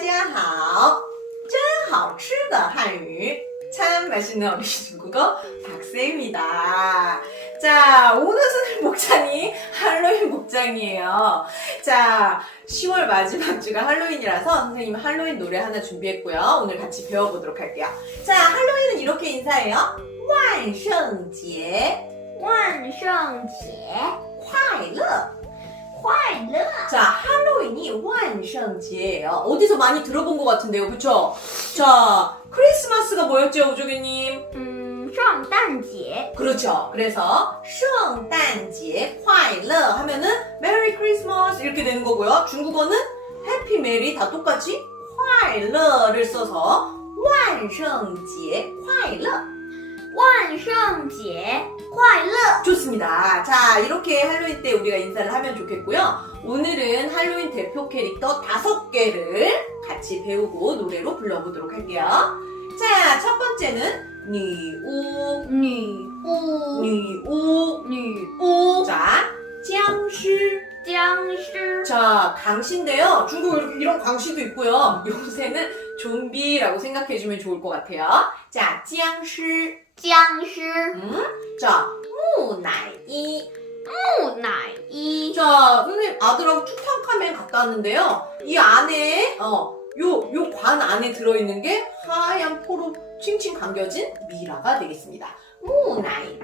大家好，真好吃的汉语，참 맛있는 어린이 중국어 박세입니다. 자, 오늘은 목장이 할로윈 목장이에요. 자, 10월 마지막 주가 할로윈이라서 선생님 할로윈 노래 하나 준비했고요. 오늘 같이 배워보도록 할게요. 자, 할로윈은 이렇게 인사해요. 万圣节万圣节快乐. 快乐！ 자, 할로윈이万圣节예요. 어디서 많이 들어본 것 같은데요, 그쵸? 자, 크리스마스가 뭐였죠, 우조개님? 嗯，圣诞节 그렇죠. 그래서 圣诞节快乐하면은 Merry Christmas 이렇게 되는 거고요. 중국어는 Happy Merry 다 똑같이 快乐를 써서 万圣节快乐 万圣节快乐！ 좋습니다. 자, 이렇게 할로윈 때 우리가 인사를 하면 좋겠고요. 오늘은 할로윈 대표 캐릭터 다섯 개를 같이 배우고 노래로 불러보도록 할게요. 자, 첫 번째는 니우, 女巫， 니우, 女巫， 자, 僵尸. 僵尸， 자, 강시인데요. 중국 이렇게 이런 강시도 있고요. 요새는 좀비라고 생각해주면 좋을 것 같아요. 자, 僵尸. 僵尸， 음? 자, 木乃伊.木乃伊， 자, 선생님 아들하고 투탕카멘 갔다 왔는데요. 이 안에 어, 요, 요 관 안에 들어있는 게 하얀 포로 칭칭 감겨진 미라가 되겠습니다. 무나이.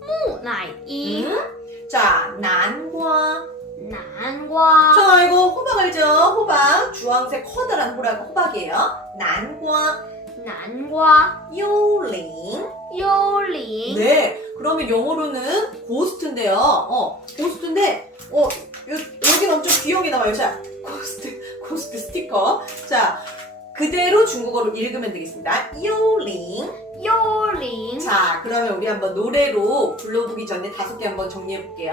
木乃伊， 음? 자, 난과. 南瓜， 자, 이거 호박 알죠? 호박. 주황색 커다란 호박, 호박이에요. 난과. 南瓜， 요링. 幽灵， 네. 그러면 영어로는 고스트인데요. 어, 고스트인데, 어, 요, 여기는 엄청 귀여운 나와요. 자, 고스트, 고스트 스티커. 자, 그대로 중국어로 읽으면 되겠습니다. 요링. 幽灵， 자, 그러면 우리 한번 노래로 불러보기 전에 다섯 개 한번 정리해 볼게요.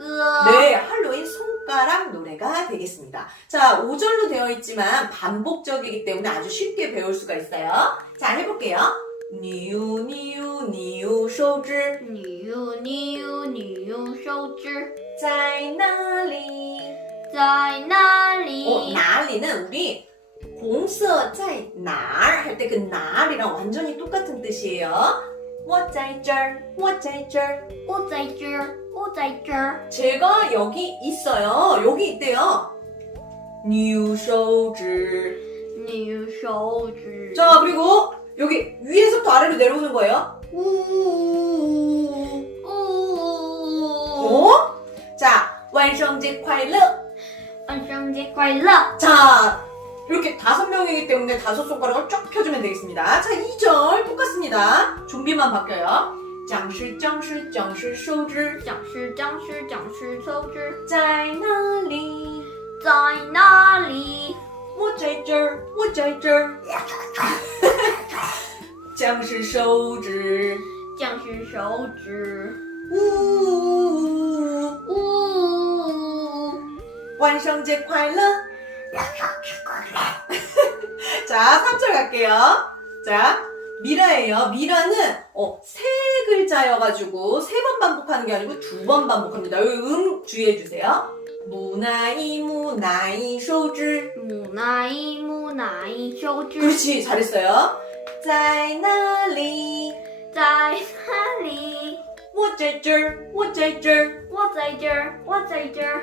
그. 歌， 네, 할로윈 손가락 노래가 되겠습니다. 자, 5절로 되어 있지만 반복적이기 때문에 아주 쉽게 배울 수가 있어요. 자, 해볼게요. 니우, 니우, 니우, 手指.你有你有你有手指在哪里?在哪 어, 里？ 나리는 우리 공서 在哪儿 할 때 그 나리랑 완전히 똑같은 뜻이에요. 我在这儿,我在这儿.我在这儿，我在这儿。 제가 여기 있어요. 여기 있대요. 你手指.你有手指。 자, 그리고 여기 위에서부터 아래로 내려오는 거예요. 呜呜， 어? 자, 万圣节快乐.万圣节快乐！ 자, 이렇게 다섯 명이기 때문에 다섯 손가락을 쫙 펴주면 되겠습니다. 자, 2절 똑같습니다. 좀비만 바뀌어요. 僵尸,僵尸,僵尸,手指.僵尸，僵尸，僵尸，手指在哪里?在哪里？我在这儿,我在这儿.僵尸手指.僵尸手指。呜,呜，万圣节快乐. 자, 3절 갈게요. 자, 미라예요. 미라는 어, 세 글자여가지고 세 번 반복하는 게 아니고 두 번 반복합니다. 여기 음 주의해 주세요. 무나이 무나이 手指.木乃伊，木乃伊，手指 그렇지, 잘했어요. 在哪里?在哪里？我在这儿,我在这儿.我在这儿，我在这儿。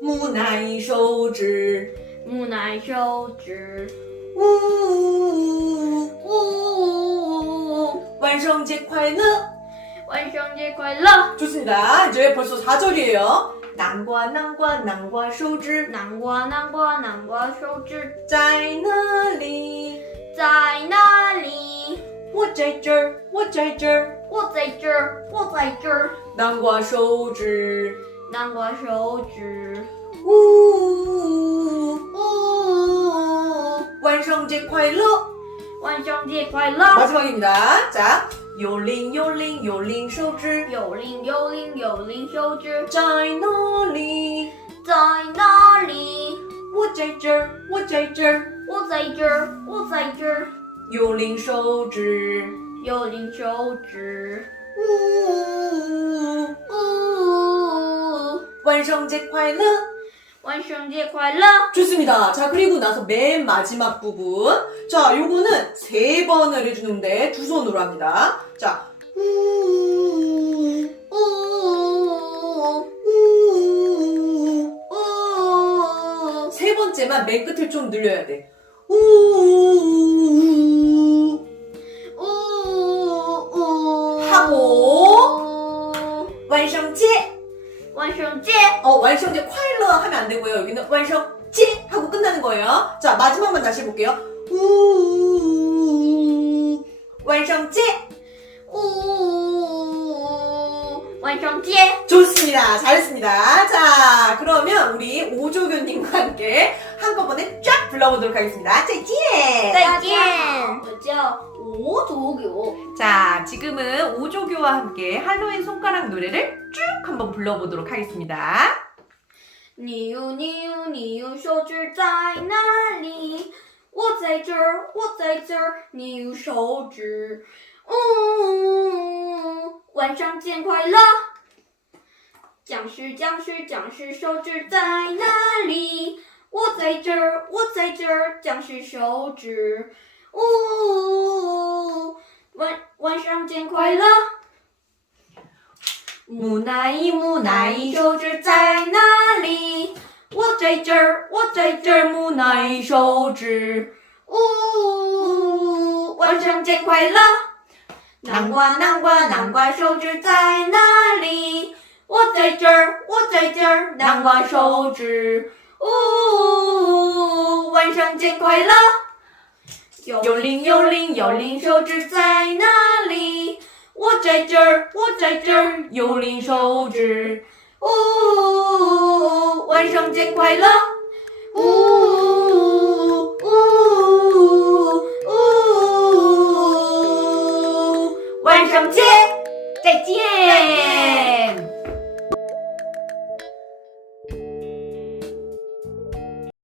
木乃手指.木乃手指。 우, 呜，万圣节快乐.万圣节快乐！ 좋습니다. 이제 벌써 4절이에요. 난과 난과 난과 手指.南瓜，南瓜，南瓜，手指在哪里?在哪里？我在这儿,我在这儿.我在这儿，我在这儿。 난과 手指.南瓜手指。 우, 呜， 万圣节快乐. 万圣节快乐！ 마지막입니다. 자, 요링 요링 요링 쇼즈 有铃有铃有铃手指 在哪里？在哪里？我在这儿，我在这儿。我在这儿，我在这儿。有铃手指，有铃手指，呜，呜，万圣节快乐。 원숀지의 라 좋습니다. 자, 그리고 나서 맨 마지막 부분. 자, 요거는 세 번을 해주는데 두 손으로 합니다. 자, 세 번째만 맨 끝을 좀 늘려야 돼. 하고 완성제 완성지 어 완성지 안 되고요. 여기는 완성치 하고 끝나는 거예요. 자, 마지막만 다시 해볼게요. 우 완성치 오 완성지에 좋습니다. 잘했습니다. 자, 그러면 우리 오조교님과 함께 한꺼번에 쫙 불러보도록 하겠습니다. 찌 찌. 찌. 짜잔 맞죠? 오 저기요 자, 지금은 오조교와 함께 할로윈 손가락 노래를 쭉 한번 불러보도록 하겠습니다. 你有你有你有手指在哪里？我在这儿，我在这儿，你有手指。嗯，晚上见快乐！僵尸僵尸僵尸手指在哪里？我在这儿，我在这儿，僵尸手指。呜，晚晚上见快乐！木乃伊，木乃伊，手指在哪里？我在这儿，我在这儿，木乃伊手指。呜，万圣节快乐！南瓜，南瓜，南瓜，手指在哪里？我在这儿，我在这儿，南瓜手指。呜，万圣节快乐！有灵有灵有灵，手指在哪里？我在这儿，我在这儿，有灵手指。呜，万圣节快乐！呜呜